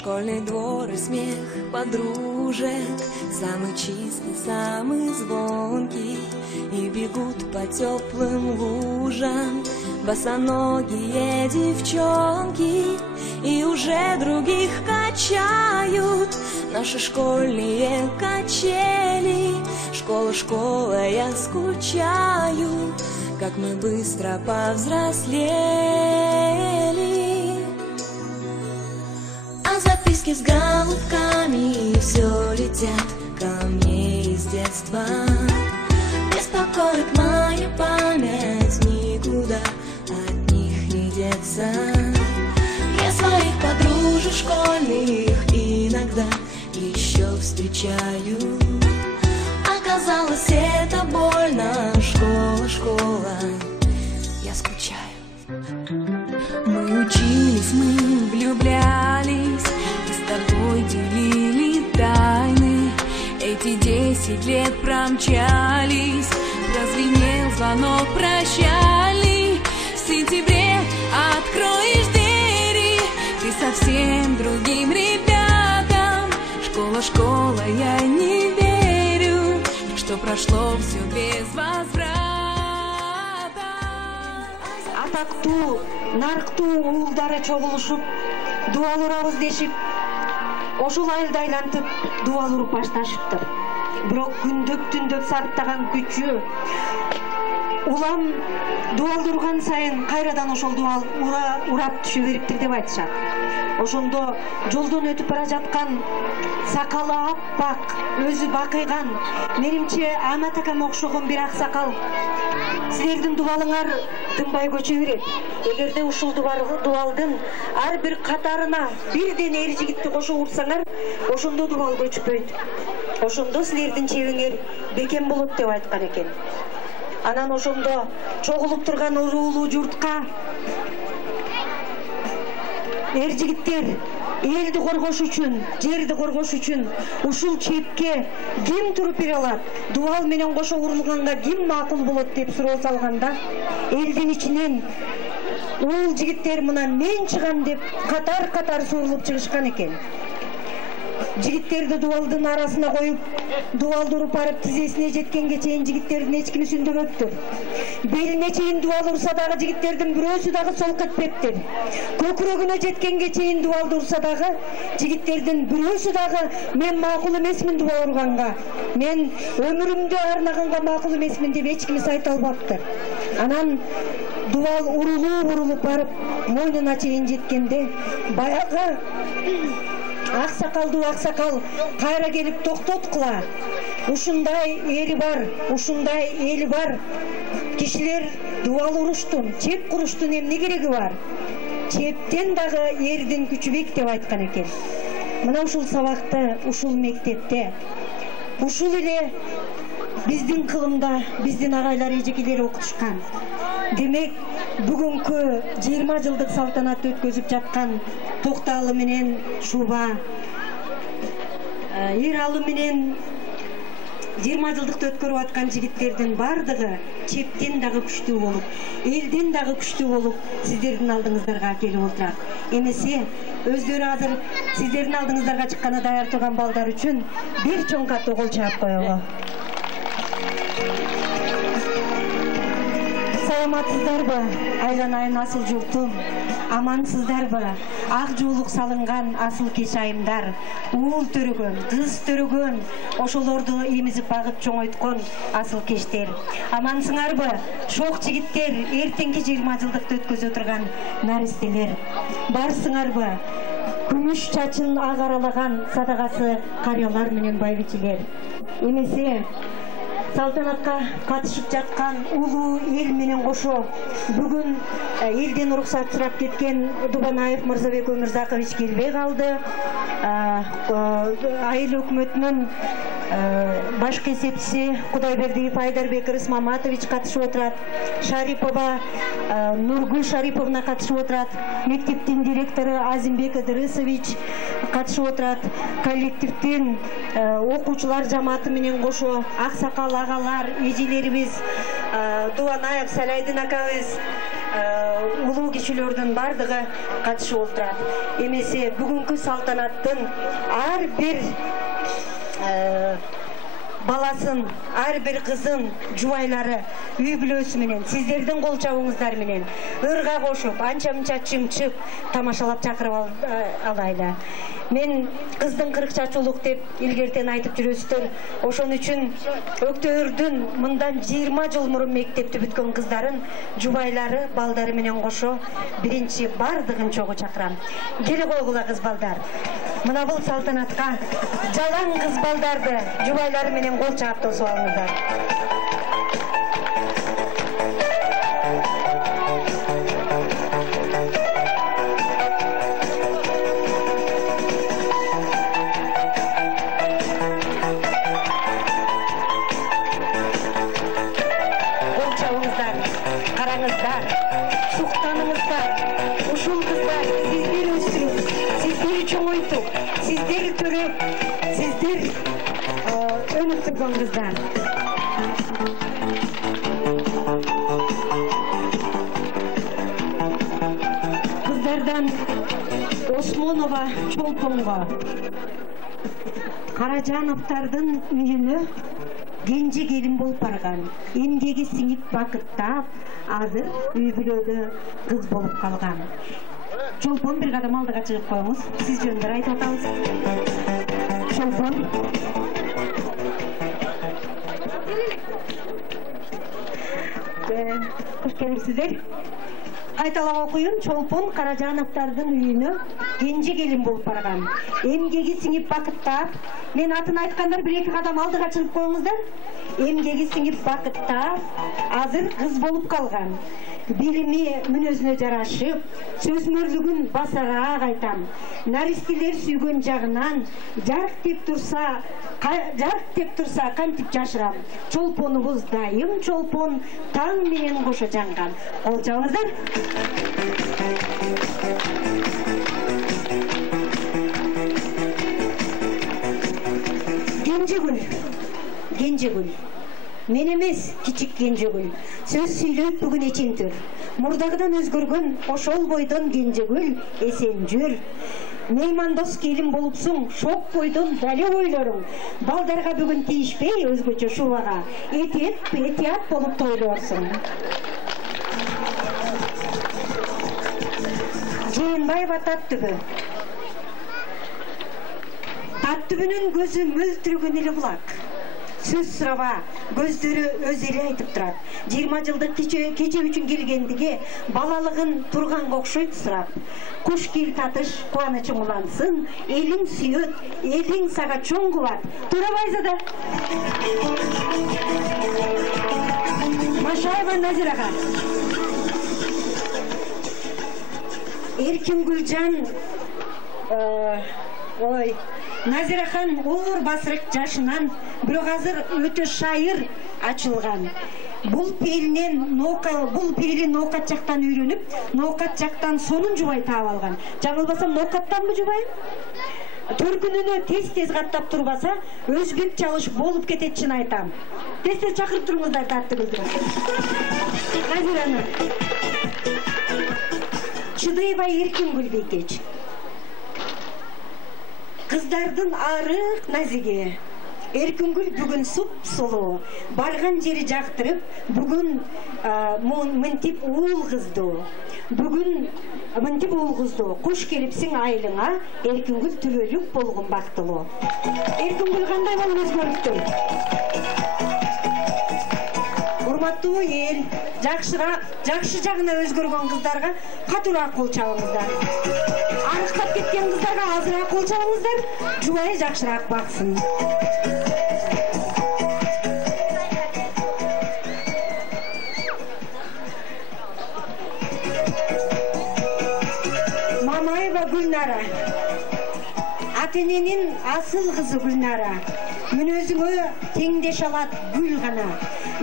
Школьный двор и смех подружек, самый чистый, самый звонкий, и бегут по теплым лужам босоногие девчонки, и уже других качают наши школьные качели. Школа, школа, я скучаю, как мы быстро повзрослели. Записки с голубками все летят ко мне из детства. Беспокоит моя память, никуда от них не деться. Я своих подружек школьных иногда еще встречаю. Оказалось, это больно. Школа, школа, я скучаю. Мы учились, мы влюблялись, и с тобой делили тайны. Эти 10 лет промчались, прозвенел звонок прощальный. В сентябре откроешь двери ты совсем другим ребятам. Школа, школа, я не верю, что прошло все без возврата. Атактуу, нарктуу уулдары чогулушуп, дубал урабыз дешип, ошол айылды айлантып, дубал уруп башташыптыр. Бирок күндөп түндөп сарыптаган күчү улам дубалды урган сайын кайрадан ошол дубал урап түшө бериптир деп айтышат. Ошондо жолдон өтүп бара жаткан сакалы аппак, өзү бакыйган, менимче Амат акама окшогон бир ак сакал силердин дубалыңар тынбай көчө берет. Эгерде ушул дубалдын ар бир катарына бирден эр жигитти кошо урсаңар, ошондо дубал көчпөйт. Ошондо силердин чебиңер бекем болот деп айткан экен. Анан ошондо чогулуп турган уруулуу журтка эр жигиттер элди коргош үчүн, жерди коргош үчүн ушул чепке ким туруп бере алат? Дубал менен кошо урулганга ким макул болот деп суроо салганда, элдин ичинен уул жигиттер мынан мен чыгам деп катар сурулуп чыгышкан экен. Жигиттерди дубалдын арасына коюп, дубалды уруп барып тизесине жеткенге чейин жигиттердин эч кими сүндөрөттүр. Белине чейин дубал урса дагы жигиттердин бирөөсү дагы солк этпептир. Көкүрөгүнө жеткенге чейин дубалды урса дагы жигиттердин бирөөсү дагы мен макул эмесмин дубал урганга, мен өмүрүмдү арнаганга макул эмесмин деп эч кимис айта албаптыр. Анан дубал урулуп барып мойнуна чейин жеткенде баягы аксакалдуу аксакал кайра келип токтоткула. Ушундай ели бар. Кишилер дубал уруштун, чеп куруштун эмне кереги бар? Чептен дагы эрдин күчү бек деп айткан экен. Мына ушул сабакта, ушул мектепте, ушул эле биздин кылымда биздин агайлар эжекелер окутушкан. Демек, бүгүнкү 20 жылдык салтанатты өткөзүп жаткан Токталы менен Шуба, Эралы менен 20 жылдыкты өткөрүп аткан жигиттердин бардыгы чептен дагы күчтүү болуп, элден дагы күчтүү болуп, сиздердин алдыңыздарга келип отурат. Эмесе, өздөрү азыр сиздердин алдыңыздарга чыкканы даяр турган балдар үчүн бир чоң катуу кол чаап коелу. Саламатсыздарбы, айланайын асыл журтум? Амансыздарбы? Ак жуулук салынган асыл кеч айымдар, уул төрөгөн, кыз төрөгөн, ошолорду эмизип багып чоңойткон асыл кечтер. Амансыңарбы? Шок жигиттер, эртеңки 20 жылдыкты өткөзө турган наристелер. Барсыңарбы? Күмүш чачын ак аралаган садагасы карыялар менен байбичилер. Эмесе, салтанатка катышып жаткан улуу эл менен кошо бүгүн элден уруксат сурап кеткен Дубанаев Мырзабек Өмүрзакович келбей калды. Айыл өкмөтүнүн башкы эсепчиси Кудайбердиев Айдарбек Рысмаматович катышып отурат. Шарипова Нургүл Шариповна катышып отурат. Мектептин директору Азимбек Ыдырысович катышып отурат. Коллективдин окуучулар жамааты менен кошо аксакал агалар, эжелерибиз, Дубанаев Салайдын акабыз, улуу кишилердин бардыгы катышып отурат. Эмесе бүгүнкү салтанаттын ар бир баласын, ар бир кызын, жубайлары, үй бүлөсү менен, сиздердин кол чабыңыздар менен ырга кошуп, анча-мынча чымчып тамашалап чакырып алайлы. Мен кыздын 40 чачуулук деп илгертен айтып жүрөсүздөр. Ошон үчүн Өктөбөрдүн мындан 20 жыл мурун мектепти бүткөн кыздарын, жубайлары, балдары менен кошо биринчи бардыгын чогуу чакырам. Келе койгула кыз балдар. Мына бул салтанатка жалаң кыз балдарды жубайлары менен кол чаап тосуп алыңыздар. Караңыздар, суктаныңыздар, ушул кыздар сиздер өстүрүп, сиздер чоңойтуп, сиздер төрөп, сиздер өнүп турган кыздар. Кыздардан Осмонова Чолпонго, Каражановдардын үйүнө кенже келин болуп барган, эмгеги сиңип бакыттап, азыр үй бүлөдө кыз болуп калган. Чолпон, бир кадам алдыга чыгып коюңуз, сиз жөнүндө айтып атабыз. Чолпон. Кош келипсиздер. Кайталап окуйун. Чолпон Каражановдардын үйүнө кенже келин болуп барган, эмгеги сиңип бакыттап, мен атын айткандар бир эки кадам алдыга чыгып коюңуздар. Эмгеги сиңип бакыттап, азыр кыз болуп калган. Билими мүнөзүнө жарашып, сөзмөрлүгүн басараак айтам. Наристелер сүйгөн жагынан жарк деп турса кантип жашырам. Чолпонубуз дайым чолпон, таң менен кошо жанган. Кол чабыңыздар. Кенжегүл. Мен эмес, кичик Кенжегүл. Сөз сүйлөп бүгүн эчинтир. Мурдагыдан өзгөргөн ошол бойдон Кенжегүл эсен жүр. Меймандос келин болупсуң, шок бойдон дале ойлоруң. Балдарга бүгүн тийишпей өзгөчө Шубага. Этият болуп тойлорсуң. Жээнбаева Таттүбү. Таттүбүнүн көзү мөлтүрөгөн эле булак. сөз сураба, көздөрү өз эле айтып турат. 20 жылдык кече үчүн келгендиге балалыгын турганга окшойт сурап. Куш кел татыш, кубанычың улансын, элиң сүйөт, элиң сага чоң кубат. Туура Байзада? Машаева Назирага. Эркин Гүлжан, Назирахан оор басырык жашынан, бирок азыр өтө шайыр ачылган. Бул пейилин ноокат жактан үйрөнүп, ноокат жактан сонун жубай таап алган. Жаңылбасам ноокаттанбы жубайым? Төркүнүнө тез каттап турбаса, өзбек чалыш болуп кетет, чын айтам. Тез чакырып туруңуздар татты билдирет. Назираны. Чыдыйбай Эркингүл бейкеч. Кыздардын арык назиги. Эркингүл бүгүн суп-сулуу. Барган жери жактырып, бүгүн мынтип уул кызду. Бүгүн мынтип уул кызду. Куш келипсиң айылыңа, Эркингүл түбөлүк болгон бактылуу. Эркингүл кандай болуп өзгөрүптүр? Урматтуу эл, жакшы жагына өзгөргөн кыздарга катуураак кол чабыңыздар. Арыктап кеткен кыздарга азыраак кол чабыңыздар, жубайы жакшыраак баксын. Мамаева Гүлнара. Ата-эненин асыл кызы Гүлнара. Мүнөзүңө теңдеш алат гүл гана.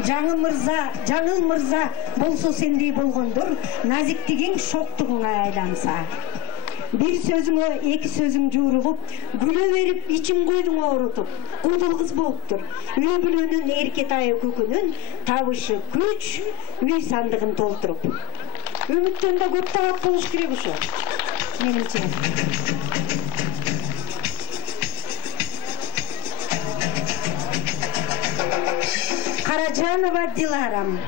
Жаңыл мырза болсо сендей болгондур, назиктигиң шоктугуңа айланса. Бир сөзүңө эки сөзүң жуурулуп, күлө берип ичиң койдуң оорутуп, кудул кыз болуптур. Үй бүлөнүн эркетайы көкүнүн табышы күч, үй сандыгын толтуруп. Үмүттөн да көп талап болуш керек ошо. Менимче. Каражанова Диларам.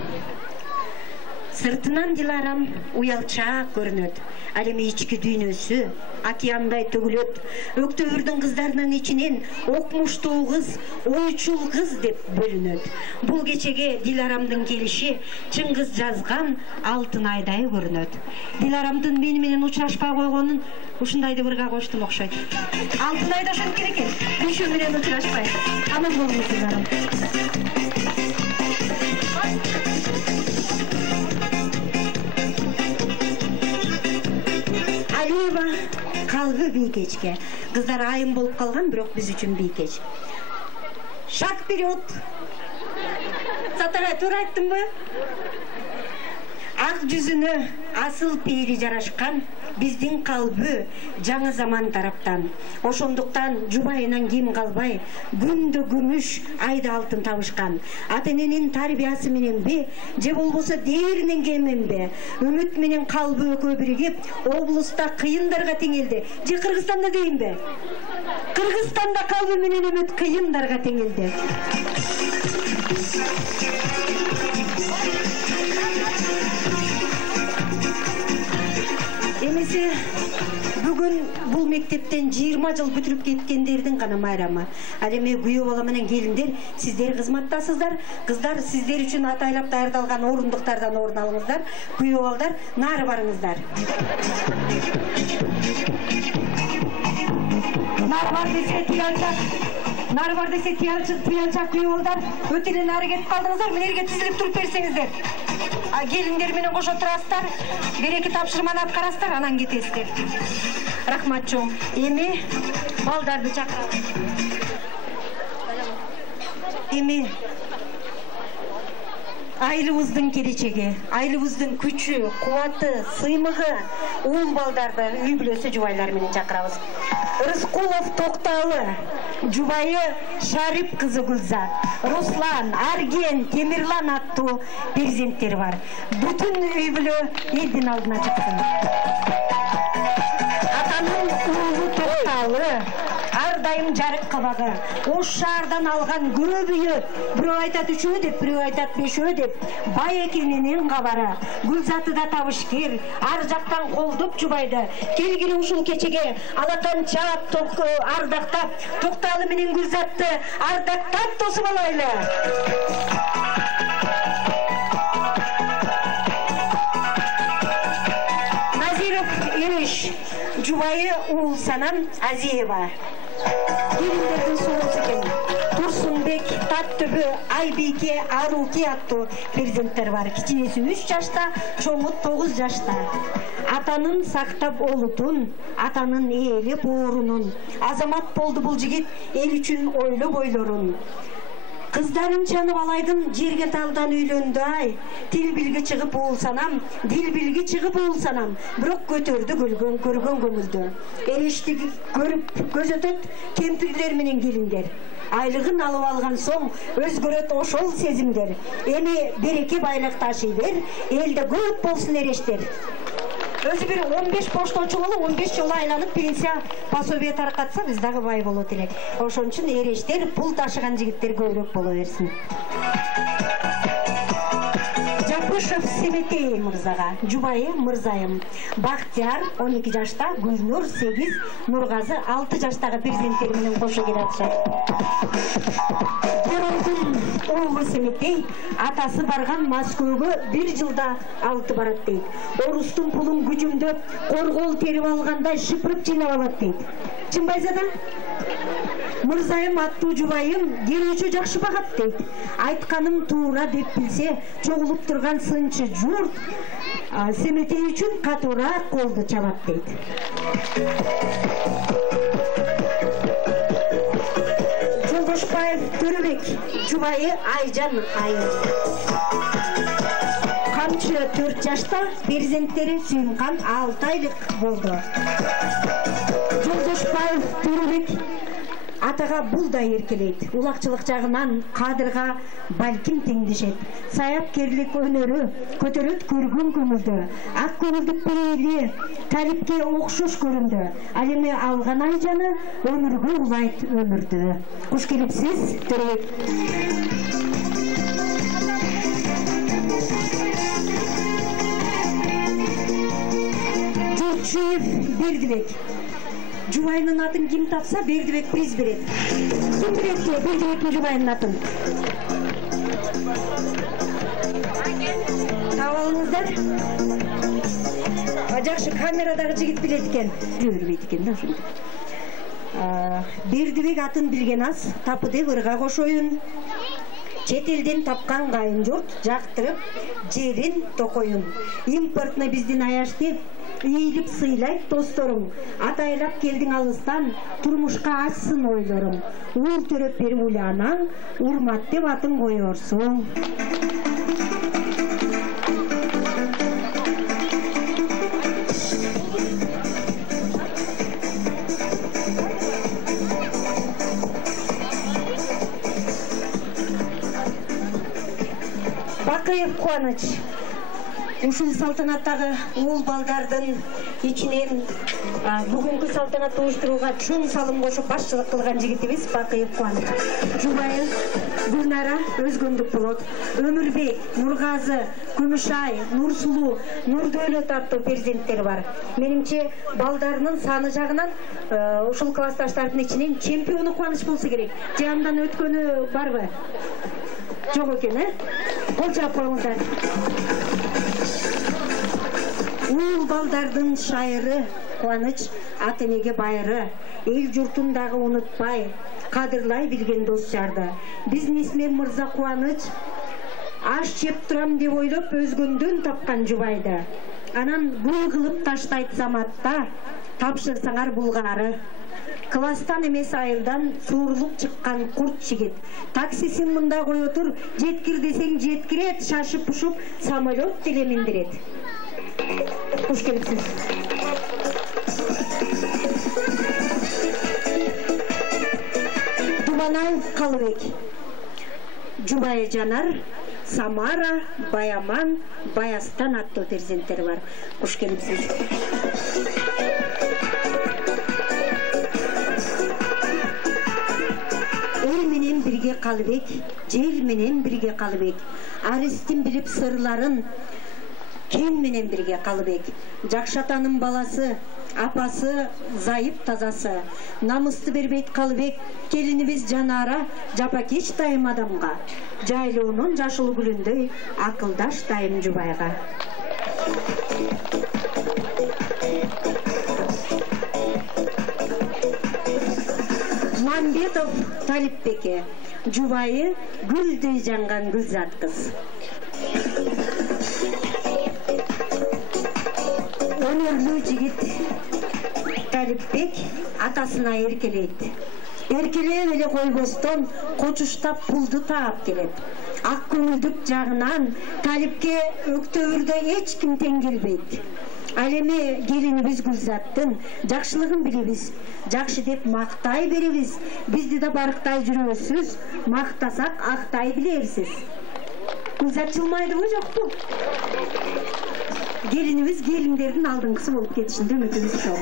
Сыртынан Диларам уялчаак көрүнөт. Ал эми ички дүйнөсү океандай төгүлөт. Өктөбүрдүн кыздарынын ичинен окмуштуу кыз, ойчул кыз деп бөлүнөт. Бул кечеге Диларамдын келиши чын кыз жазган алтын айдай көрүнөт. Диларамдын мени менен учурашпай койгонун ушундайды бирге коштум окшойт. Алтын айда ошол керек экен. Күшү менен учурашпай. Аман болуңуздар. Алиева калбы бийкечке. Кыздар айым болуп калган, бирок биз үчүн бийкеч. Шаг вперед. Сатага туура айттымбы? Ак жүзүнө асыл пейили жарашкан биздин калбы жаңы заман тараптан. Ошондуктан жубайынан ким калбай, күндө күмүш, айда алтын табышкан. Ата-эненин тарбиясы мененби, же болбосо дээринен кеменби? Үмүт менен калбы экөө биригип, облуста кыйындарга теңелди. Же Кыргызстанда дейинби? Кыргызстанда калбы менен үмүт кыйындарга теңелди. Эмесе бүгүн бул мектептен 20 жыл бүтүрүп кеткендердин гана майрамы. Ал эми күйөө бала менен келиндер, сиздер кызматтасыздар. Кыздар, сиздер үчүн атайлап даярдалган орундуктардан орун алыңыздар. Күйөө балдар, нары барыңыздар. Нары бар десе тыялчак күйөө балдар, өтө эле нары кетип калдыңыздар. Менерге тизилип туруп берсеңиздер. Келиндер менен кошо турасыздар, бир-эки тапшырманы аткарасыздар, анан кетесиздер. Рахмат чоң. Эми балдарды чакырабыз. Эми айылыбыздын келечеги, айылыбыздын күчү, кубаты, сыймыгы уул балдарды үй бүлөсү жубайлар менен чакырабыз. Рыскулов Токталы, жубайы Шарип кызы Гүлзат, Руслан, Арген, Темирлан аттуу перзенттери бар. Бүтүн үй бүлө элдин алдына чыксын. Атанын уулу Токталы, ар Мырзайым жарык кабагы. Ош шаардан алган көп үйү, бирөө айтат 3 деп, бирөө айтат 5 деп. Бай экенинин кабары. Гүлзаты да табышкер, ар жактан колдоп жубайды. Келгиле ушул кечеге алаканча ардактап, Токталы менен Гүлзатты ардактап тосуп алайлы. Жубайы Улсанам Азиева. Келиндердин суусы экен. Турсунбек, Таттөбү, Айбике, Аруке аттуу перзенттер бар. Кичинеси 3 жашта, чоңу 9 жашта. Атанын сактап олутун, атанын ээлеп оорунун. Азамат болду бул жигит, эл үчүн ойлоп ойлорун. Кыздарым чанып алайдым жерге талдан үйлөндү ай. Тил билги чыгып Улсанам, дил билги чыгып Улсанам. Бирок көтөрдү көргөн көңүлдү. Эрештиги көрүп көзөтөт кемпирлер менен келиндер. Айлыгын алып алган соң өзгөрөт ошол сезимдер. Эми береке байлык ташыйбер, элде көп болсун эрештер. Өзү бир 15 пошточу болуп 15 жолу айланып пенсия пособие таркатса биз дагы бай болот элек. Ошон үчүн эрештер пул ташыган жигиттер көбүрөөк боло берсин. Жапышев Семетей мырзага, жубайы Мырзайым. Бактияр 12 жашта, Гүлнур 8, Нургазы 6 жаштагы перзенттер менен кошо келатышат. Геройдун оğlu Семетей атасы барган Москвага 1 жылда 6 барат дейт. Орустун пулун күжүмдөп, коргол терип алгандай шыпырып жыйнап алат дейт. Чынбайзада? Мырзайым аттуу жубайым келүүчү жакшы багат дейт. Айтканым туура деп билсе, чогулуп турган сынчы журт Семетей үчүн катуураак колду чабат дейт. Жолдошбаев Төрөбек, жубайы Айжан Айыл. Камчы 4 жашта, перзенттери Сүйүнкан 6 айлык болду. Жолдошбаев Төрөбек атага бул да эркелейт. Улакчылык жагынан кадырга балким теңдешет. Саяпкерлик өнөрү көтөрөт көргөн көңүлдү. Ак көңүлдүк бейли талипке окшош көрүндү. Ал эми алган Айжаны өмүргө улайт өмүрдү. Куш келипсиз, Төрөбек. Журчиев Бердибек. Жубайынын атын ким тапса, Бердибек приз берет. Ким билет Бердибектин жубайынын атын? Табалыңыздар. Жакшы, камерадагы жигит билет экен. Жүрбөйт экен да ошондо. Бердибек атын билген аз, тапыды ырга кошоюн. Чет элден тапкан кайын журт жактырып, жерин токоюн. Импортно биздин аяшты ийилип сыйлайт досторум. Атайлап келдиң алыстан, турмушка ачсын ойлорум. Уул төрөп берип уйланаң, урмат деп атын коёрсуң. Бакыев Кубаныч. Ушул салтанаттагы уул балдардын ичинен бүгүнкү салтанатты уюштурууга чоң салым кошуп башчылык кылган жигитибиз Бакыев Кубаныч. Жубайы Гүлнара өзгөндүк болот. Өмүрбек, Нургазы, Күмүшай, Нурсулуу, Нурдөөлөт аттуу перзенттер бар. Менимче балдарынын саны жагынан ушул классташтардын ичинен чемпиону Кубаныч болсо керек. Же андан өткөнү барбы? Жок экен, Кол чаап коюңуздар. Уул балдардын шайыры Кубаныч ат энеге байыры. Эл журтун дагы унутпай, кадырлай билген дос жарды. Бизнесмен мырза Кубаныч аш жеп турам деп ойлоп өзгөндөн тапкан жубайды. Анан бул кылып таштайт заматта, тапшырсаңар булгары. Класстан эмес айылдан суурулуп чыккан курт жигит. Таксисин мында кое тур, жеткир десең жеткирет, шашып ушуп самолет деле миндирет. Куш келипсиз. Дубанай Калыбек. Жубайы Жанар, Самара, Баяман, Баястан аттуу перзенттери бар. Куш келипсиз. калыбек, жел менен бирге калыбек. Аристин билип сырларын кең менен бирге калыбек. Жакшы атанын баласы, апасы, зайып тазасы. Намысты бербейт калыбек, келинибиз Жанара, жапакеш дайым адамга. Жайлоонун жашыл гүлүндөй, акылдаш дайым Жубайга. Мамбетов Талипбеке, Жубайы гүлдөй жанган гүлзат кыз. Өнөрлүү жигит Талипбек атасына эркелейт. Эркелеп эле койбостон кочуштап пулду таап келет. Ак көңүлдүк жагынан Талипке өктөбүрдө эч ким тең келбейт. Ал эми келинибиз Гүлзаттын жакшылыгын билебиз, жакшы деп мактай беребиз. Бизди да барыктай жүрөсүз, мактасак актай билерсиз. Гүлзат жылмайдыбы, жокпу? Келинибиз келиндердин алдыңкысы болуп кетишинде үмүтүбүз чоң.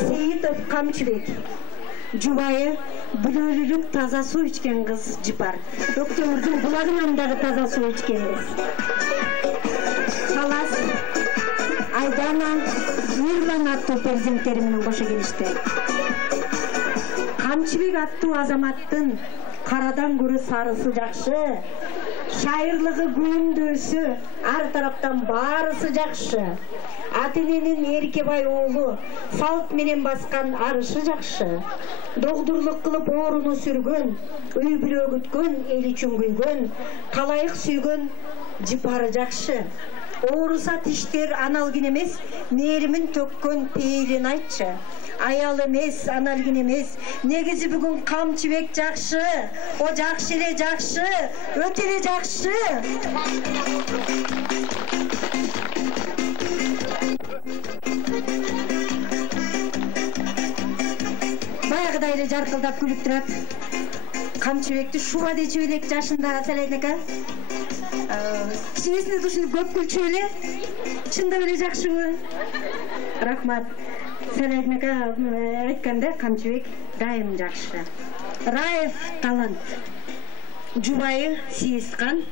Сейитов Камчыбек, Жубайы бүлөлүлүк таза суу ичкен кыз Жипар. Өктөбүрдүн булагынан дагы таза суу ичкен кыз. Талас Айдана Нурлан аттуу перзенттери менен кошо келишти. Камчыбек аттуу азаматтын карадан көрө сарысы жакшы, шайырлыгы күндөсү, ар тараптан баарысы жакшы. Ата-эненин Эркебай оолу салт менен баскан арышы жакшы. Догдурлук кылып ооруну сүргөн, үй бүлө күткөн, эл үчүн күйгөн, калайык сүйгөн Жипары жакшы. Ооруса тиштер аналгин эмес, мээримин төккөн пейилин айтчы. Аял эмес, аналгин эмес, негизи бүгүн Камчыбек жакшы. О жакшы эле жакшы, өтө эле жакшы. Баягыдай эле жаркылдап күлүп турат. Камчыбекти шуба дечи элек жашындагы Салайнека. Кичинесине тушунуп көп күлчү эле. Чындап эле жакшыбы? Рахмат. Салайнека айтканда Камчыбек дайым жакшы. Раев талант. Жубайы Сейисткан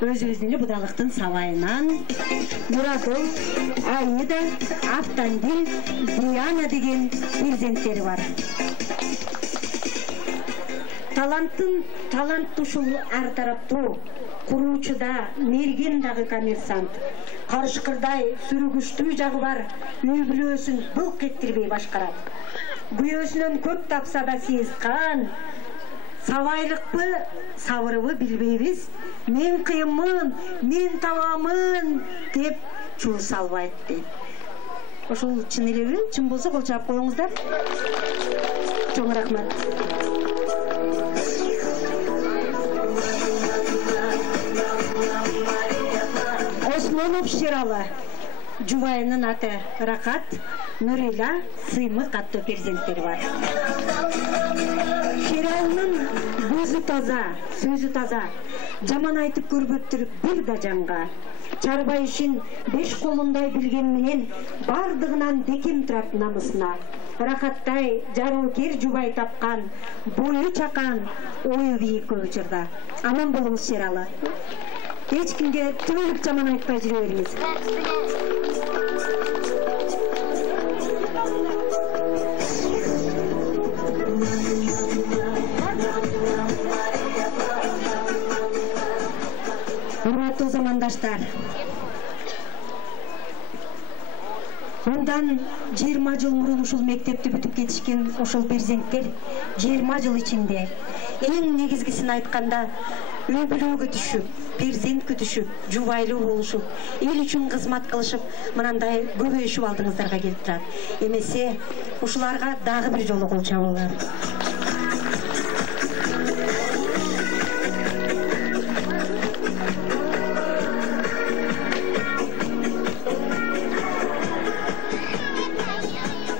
өз-өзүнө будалыктын сабайынан Мурадол, Аида, Автандил, Диана деген перзенттери бар. Талант ушул ар тараптуу, куруучуда мерген дагы коммерсант. Карышкырдай сүрүгүчтүү жагы бар, үй бүлөсүн былк эттирбей башкарат. Күйөөсүнөн көп тапса да Сейисткан сабайлыкпы, сабырыбы билбейбиз. Мен кыйынмын, мен табамын деп чуу салбайт дейт. Ошол чын элеби? Чын болсо кол чаап коюңуздар. Чоң рахмат. Осмонов Шералы, Жубайынын аты Ракат, Нурила, Сыймык аттуу перзенттери бар. Шералынын көзү таза, сөзү таза, жаман айтып көрбөттүрүп бир да жанга. Чарбай ишин 5 колундай билген менен бардыгынан бекем турат намысына. Рахаттай жарылкер Жубай тапкан, бою чакан, ою бийик көп учурда. Аман болуңуз Шералы. Эч кимге түбөлүк жаман айтпай жүрө бериңиз. Урматтуу замандаштар, мындан 20 жыл мурун ушул мектепти бүтүп кетишкен ошол перзенттер 20 жыл ичинде эң негизгисин айтканда үй бүлө күтүшүп, перзент күтүшүп, жубайлуу болушуп, эл үчүн кызмат кылышып, мынандай көбөйүшүп алдыңыздарга келип турат. Эмесе ушуларга дагы бир жолу кол чабуулар.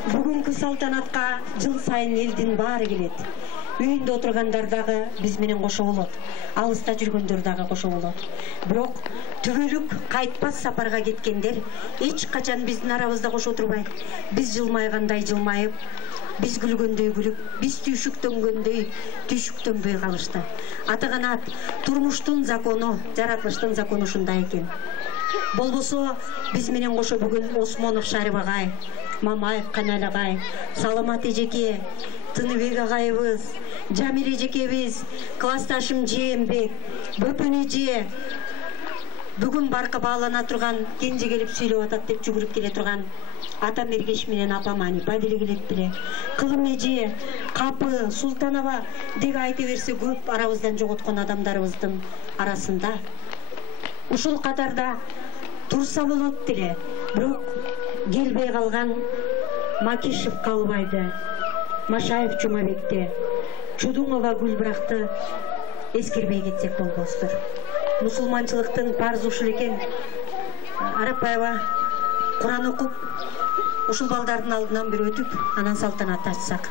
Бүгүнкү салтанатка жыл сайын элдин баары келет. Үйүндө отургандар дагы биз менен кошо болот. Алыста жүргөндөр дагы кошо болот. Бирок түгөлүк кайтпас сапарга кеткендер эч качан биздин арабызда кошо турбайт. Биз жылмайгандай жылмайып, биз күлгөндөй күлүп, биз түйшүктөнгөндөй түйшүктөнбөй калышты. Атаганат турмуштун закону, жаратылыштын закону ушундай экен. Болбосо биз менен кошо бүгүн Осмонов Шариф агай, Мамаев Канал агай, Саламат эжеке, Тыныбек агайыбыз, Жамил эжекебиз, классташым Жээнбек, Бөпөн эже, бүгүн барка баалана турган, кенже келип сүйлөп атат деп жүгүрүп келе турган атам Эргеш менен апам Анипа деле келет беле. Кылым эже, Капы, Султанова деги айта берсе көп арабыздан жоготкон адамдарыбыздын арасында. Ушул катарда турса болот деле, бирок келбей калган Макишев Калыбайды, Машаев Жумабекти, Чудуңова Гүлбыракты эскербей кетсек болбостур. Мусулманчылыктын парзы ушул экен. Арапбаева Куран окуп, ушул балдардын алдынан бир өтүп, анан салтанат ачсак.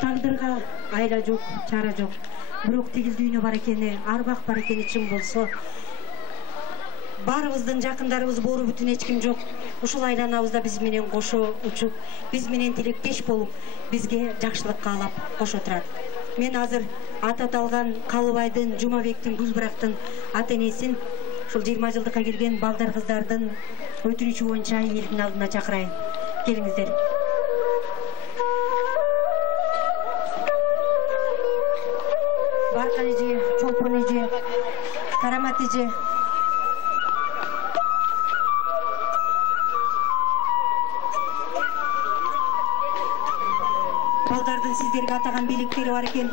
Тагдырга айла жок, чара жок. Бирок тигил дүйнө бар экени, арбак бар экени чын болсо, баарыбыздын жакындарыбыз боору бүтүн эч ким жок. Ушул айланабызда биз менен кошо учуп, биз менен тилектеш болуп, бизге жакшылык каалап кошо турат. Мен азыр аты аталган Калыбайдын, Жумабектин, Гүлбырактын ата энесин ушул 20 жылдыкка келген балдар кыздардын өтүнүчү боюнча элдин алдына чакырайын. Келиңиздер. Баркан эже, Чолпон эже, Карамат эже. Балдардын сиздерге атаган бийликтери бар экен.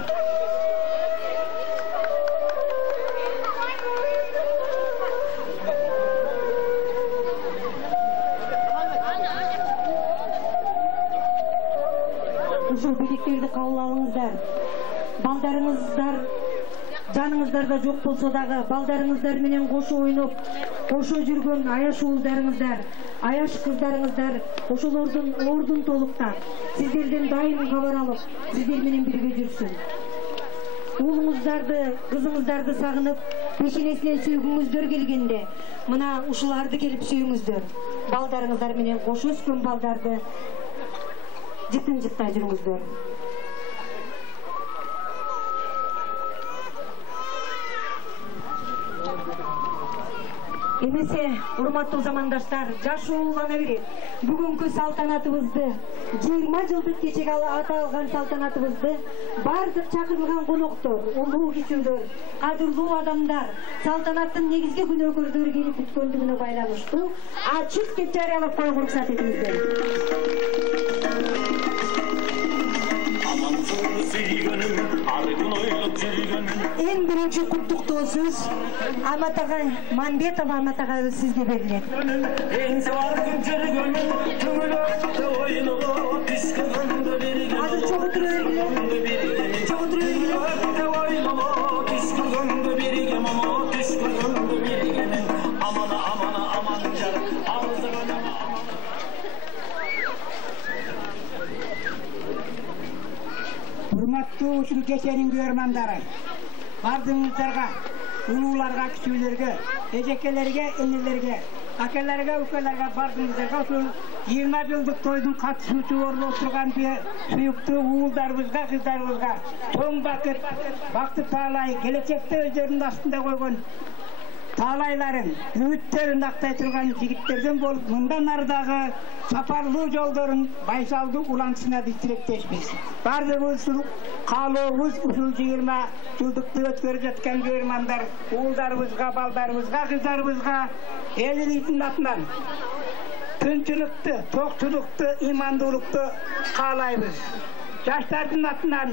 Ушул бийликтерди кабыл алыңыздар. Балдарыңыздар жаныңыздарда жок болсо дагы, балдарыңыздар менен кошо ойноп, кошо жүргөн аяш уулдарыңыздар, аяш кыздарыңыздар ошолордун ордун толуктап, сиздерден дайым кабар алып, сиздер менен бирге жүрсүн. Уулуңуздарды, кызыңыздарды сагынып, пешенесинен сүйгүңүздөр келгенде, мына ушуларды келип сүйүңүздөр. Балдарыңыздар менен кошо өскөн балдарды жытын жыттай жүрүңүздөр. Эмесе, урматтуу замандаштар, жашуулана берет. Бүгүнкү салтанатыбызды, 20 жылдык кечеге аталган салтанатыбызды бардык чакырылган коноктор, улуу кичүүлөр, кадырлуу адамдар, салтанаттын негизги күнөөкөрлөрү келип бүткөндүгүнө байланыштуу ачык деп жарыялап коюуга уруксат этиңиздер. Эң биринчи куттуктоо сөз Аматага Манбетова Аматага сизге берилет. Азыр чогултура бергиле. ушул кеченин көрмандары. Бардыңыздарга, улууларга, кичүүлөргө, эжекелерге, энелерге, акаларга, укаларга бардыңыздарга ушул 20 жылдык тойдун катышуучу болуп отурган сүйүктүү уулдарыбызга, кыздарыбызга чоң бакыт, бакыт таалай, келечекте өздөрүнүн астында койгон таалайларын, үмүттөрүн актай турган жигиттерден болуп, мындан ары дагы сапарлуу жолдорун байсалдуу улантышына тилектешпиз. Бардыгыбыз ушул каалообуз ушул 20 жылдыкты өткөрүп жаткан көрмандар, уулдарыбызга, балдарыбызга, кыздарыбызга элибиздин атынан тынчылыкты, токчулукту, имандуулукту каалайбыз. Жаштардын атынан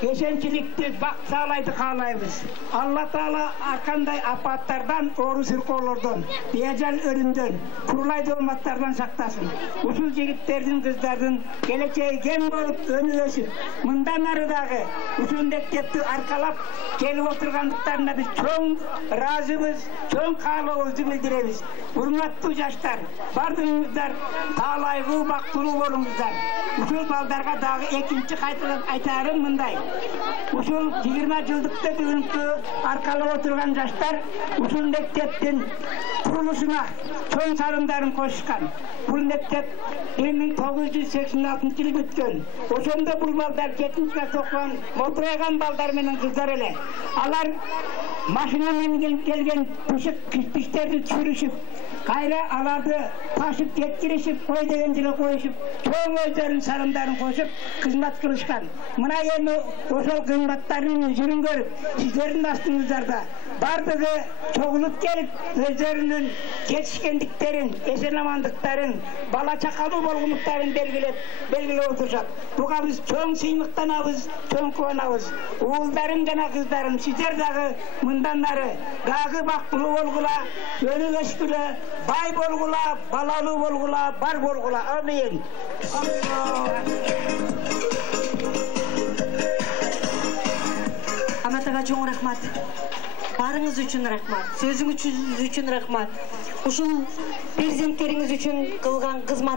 эсенчиликти, бак саалайды каалайбыз. Алла Таала аркандай апаттардан, оору сыркоолордон, бежал өрүндөн, курлайды ооматтардан сактасын. Ушул жигиттердин, кыздардын келечеги кем болуп, өнү өсүп, мындан ары дагы ушул мектепти аркалап келип отургандыктарына биз чоң ыраазыбыз, чоң каалообузду билдиребиз. Урматтуу жаштар, бардыңыздар таалайгуу, бактылуу болуңуздар. Ушул балдарга дагы экинчи кайталап айтарым мындай. Ушул 20 жылдыкты бүгүнкү аркалап отурган жаштар ушул мектептин курулушуна чоң салымдарын кошушкан. Бул мектеп 1986 жыл бүткөн. Ошондо бул балдар 7-нчи класс окуган молтурайган балдар менен кыздар эле. Алар машина менен келген пышык кирпичтерди түшүрүшүп, кайра аларды ташып жеткиришип, кой деген жерге коюшуп, чоң өздөрүнүн салымдарын кошуп, кызмат кылышкан. Мына эми ошол кызматтарын жүрүн көрүп, сиздердин астыңыздарда бардыгы чогулуп келип, өздөрүнүн жетишкендиктерин, эсен-амандыктарын, бала чакалуу болгондуктарын белгилеп отурушат. Буга биз чоң сыймыктанабыз, чоң кубанабыз. Уулдарым жана кыздарым, сиздер дагы мындан ары дагы бактылуу болгула, өнү өскүлө, бай болгула, балалуу болгула, бар болгула. Амин. Аматага чоң рахмат. Барыңыз үчүн рахмат. Сөзүңүз үчүн рахмат. Ушул перзенттериңиз үчүн кылган кызмат